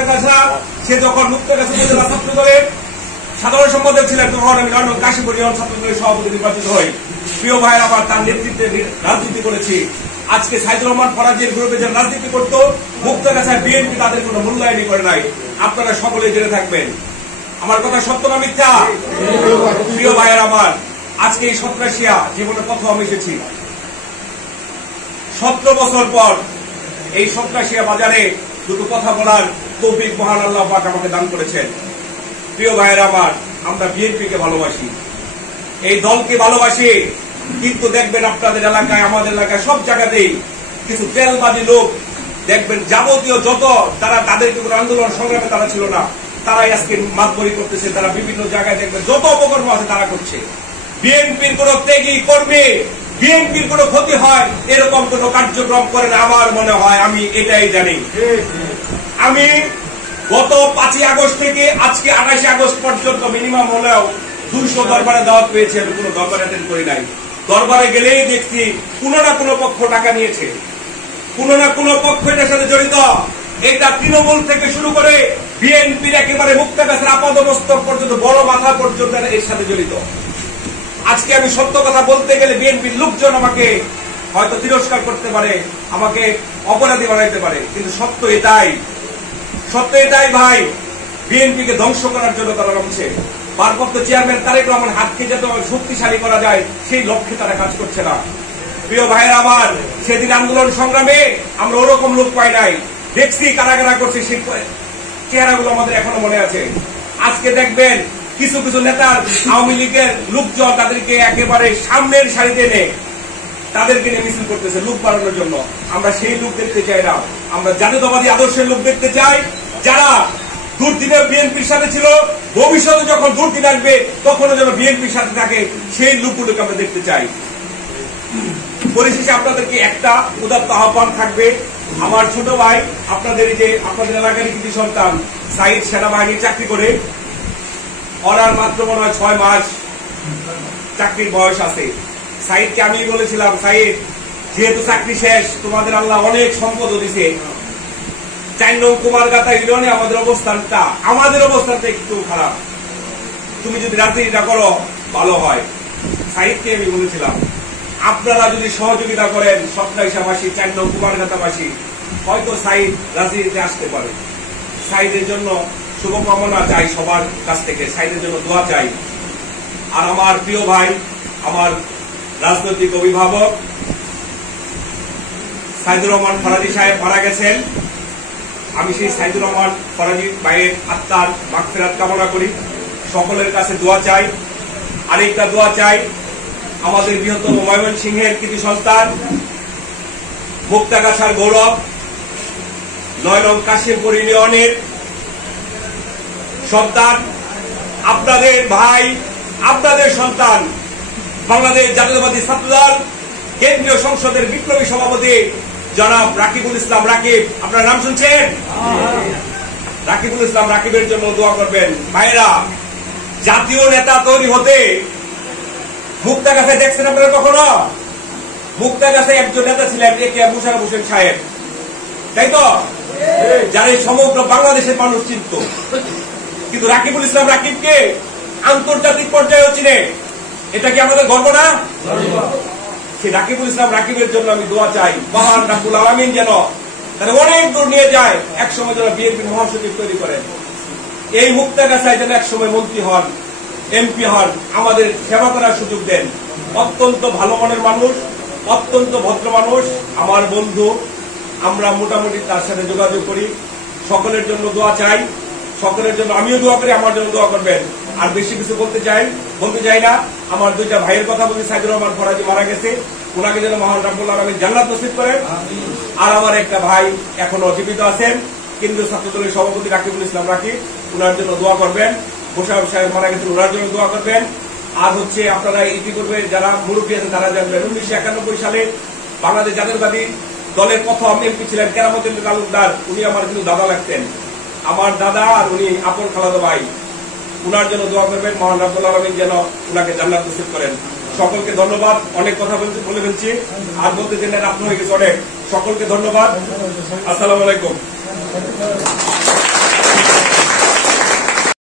মুক্তাগাছা, সে যখন মুক্তাগাছা উপজেলা ছাত্র দলের সাধারণ সম্পাদক ছিলেন, তখন আমি লন্ডন কাশীপুর ইউনিয়ন ছাত্র দলের সভাপতি নির্বাচিত হই। প্রিয় ভাইয়ের আমার, তার নেতৃত্বে রাজনীতি করেছি। আজকে সাইদুর রহমান ফরাজির গ্রুপে যারা রাজনীতি করতো, মুক্তাগাছায় বিএনপি তাদের কোনো মূল্যায়নই করে নাই। আপনারা সকলে জেনে থাকবেন। আমার কথা সত্য না মিথ্যা? প্রিয় ভাইয়ের আমার, আজকে এই সন্ত্রাসিয়া জীবনে প্রথম আমি এসেছি। 17 বছর পর এই সন্ত্রাসিয়া বাজারে দুটো কথা বলার তৌফিক মহান আল্লাহ পাক আমাকে দান করেছেন। প্রিয় ভাইয়ের আমার, আমরা বিএনপিকে ভালোবাসি, এই দলকে ভালোবাসি, কিন্তু দেখবেন আপনাদের এলাকায়, আমাদের এলাকায়, সব জায়গাতেই কিছু তেলবাজি লোক দেখবেন, যাবতীয় যত তারা তাদেরকে কোনো আন্দোলন সংগ্রামে তারা ছিল না, তারাই আজকে মাতবরি করতেছে। তারা বিভিন্ন জায়গায় দেখবেন যত অপকর্ম আছে তারা করছে। বিএনপির কোন ত্যাগী কর্মী, বিএনপির কোন ক্ষতি হয় এরকম কোন কার্যক্রম করেন আমার মনে হয়, আমি এটাই জানি। আমি গত 5ই আগস্ট থেকে আজকে 28 আগস্ট পর্যন্ত মিনিমাম হলেও 200 দরবারে দাওয়াত পেয়েছি। আমি কোন দরবারে অ্যাটেন্ড করি নাই। দরবারে গেলেই দেখছি কোন না কোন পক্ষ টাকা নিয়েছে, কোন না কোন পক্ষ এটার সাথে জড়িত। এটা তৃণমূল থেকে শুরু করে বিএনপির একেবারে মুক্তাগাছার আপাদমস্তক পর্যন্ত, বড় মাথা পর্যন্ত এর সাথে জড়িত। আজকে আমি সত্য কথা বলতে গেলে বিএনপির লোকজন আমাকে হয়তো তিরস্কার করতে পারে, আমাকে অপরাধী বানাইতে পারে, কিন্তু সত্য এটাই, সত্য এটাই ভাই, বিএনপিকে ধ্বংস করার জন্য তারা রয়েছে। ভারপ্রাপ্ত চেয়ারম্যান তারেক রহমান হাতকে যাতে শক্তিশালী করা যায় সেই লক্ষ্যে তারা কাজ করছে না। প্রিয় ভাইয়ের আমার, সেদিন আন্দোলন সংগ্রামে আমরা ওরকম লোক পাই নাই, দেখছি কারা কারা করছে, সেই চেহারাগুলো আমাদের এখনো মনে আছে। আজকে দেখবেন কিছু কিছু নেতার, আওয়ামী লীগের লোকজন তাদেরকে একেবারে সামনের সারিতে এনে তাদেরকে নিয়ে মিছিল করতেছে লোক বাড়ানোর জন্য। আমরা সেই লোক দেখতে চাই না, আমরা জাতীয়তাবাদী আদর্শের লোক দেখতে চাই, যারা দুর্দিনে বিএনপির সাথে ছিল, ভবিষ্যতে যখন দুর্দিন আসবে তখনও যেন বিএনপির সাথে থাকে, সেই লোকগুলোকে আমরা দেখতে চাই। পরিশেষে আপনাদেরকে একটা উদাত্ত আহ্বান থাকবে। আমার ছোট ভাই, আপনাদের এই যে আপনাদের এলাকার কৃতি সন্তান সাইদ সেনাবাহিনীর চাকরি করে, ওনার মাত্র মনে হয় 6 মাস চাকরির বয়স আছে। সাইদকে আমি বলেছিলাম, সাইদ যেহেতু চাকরি শেষ, তোমাদের আল্লাহ অনেক সম্পদ দিছে, 4 নং কুমারগাতা ইউনিয়নে আমাদের অবস্থানটা একটু খারাপ, তুমি যদি রাজনীতিটা করো ভালো হয়। সাইদকে আমি বলেছিলাম, আপনারা যদি সহযোগিতা করেন, সত্রাইশাবাসী, 4 নং কুমারগাতাবাসী, হয়তো সাইদ রাজনীতিতে আসতে পারে। সাইদের জন্য শুভকামনা চাই সবার কাছ থেকে, সাইদের জন্য দোয়া চাই। আর আমার প্রিয় ভাই, আমার রাজনৈতিক অভিভাবক সাইদুর রহমান ফরাজি সাহেব মারা গেছেন। আমি সেই সাইদুর রহমান ফরাজি ভাইয়ের আত্মার মাগফিরাত কামনা করি, সকলের কাছে দোয়া চাই। আরেকটা দোয়া চাই, আমাদের বৃহত্তম ময়মনসিংহের কৃতি সন্তান, মুক্তাগাছার গৌরব, 9 নং কাশিমপুর ইউনিয়নের সন্তান, আপনাদের ভাই, আপনাদের সন্তান, বাংলাদেশ জাতীয়তাবাদী ছাত্রদল কেন্দ্রীয় সংসদের বিপ্লবী সভাপতি জনাব রাকিবুল ইসলাম রাকিব। আপনার নাম শুনছেন? রাকিবুল ইসলাম রাকিবের জন্য দোয়া করবেন। ভাইরা, জাতীয় নেতা তৈরি হতে মুক্তাগাছায় দেখছেন আপনারা কখনো? মুক্তাগাছায় একজন নেতা ছিলেন একে মুশাররফ হোসেন সাহেব, তাই তো? যারা সমগ্র বাংলাদেশের মানুষ চিনত, কিন্তু রাকিবুল ইসলাম রাকিবকে আন্তর্জাতিক পর্যায়ে চিনে। এটা কি আমাদের গর্ব না? সেই রাকিবুল ইসলাম রাকিবের জন্য আমি দোয়া চাই, মহান রাব্বুল আলামিন যেন তারা অনেক দূর নিয়ে যায়, একসময় যেন বিএনপি মহাসচিব তৈরি করেন, এই মুক্তাগাছায় যেন একসময় মন্ত্রী হন, এমপি হন, আমাদের সেবা করার সুযোগ দেন। অত্যন্ত ভালো মনের মানুষ, অত্যন্ত ভদ্র মানুষ, আমার বন্ধু। আমরা মোটামুটি তার সাথে যোগাযোগ করি। সকলের জন্য দোয়া চাই, সকলের জন্য আমিও দোয়া করি, আমার জন্য দোয়া করবেন। আর বেশি কিছু বলতে চাই না। আমার 2টা ভাইয়ের কথা বলি, সাইদুর রহমান ফরাজি মারা গেছে, ওনাকে যেন মহান রাব্বুল আলামিন জান্নাত নসিব করেন। আর আমার একটা ভাই এখনো জীবিত আছেন, কেন্দ্রীয় ছাত্রদলের সভাপতি রাকিবুল ইসলাম রাকিব, ওনার জন্য দোয়া করবেন। মোশাররফ সাহেব মারা গেছেন, ওনার জন্য দোয়া করবেন। আর হচ্ছে আপনারা ইতিপূর্বে যারা মুরব্বী আছেন তারা জানবেন, 1991 সালে বাংলাদেশ জাতীয়তাবাদী দলের প্রথম এমপি ছিলেন কেরামতুল্লাহ তালুকদার। উনি আমার কিন্তু দাদা লাগতেন, আমার দাদা, আর উনি আপন খালাতো ভাই। উনার জন্য দোয়া করবেন, মহান রাব্বুল আলামিন যেন উনাকে জান্নাত নসিব করেন। সকলকে ধন্যবাদ। অনেক কথা বলে ফেলছি, আর বলতে চাইলে রাত হয়ে গেছে অনেক। সকলকে ধন্যবাদ। আসসালামু আলাইকুম।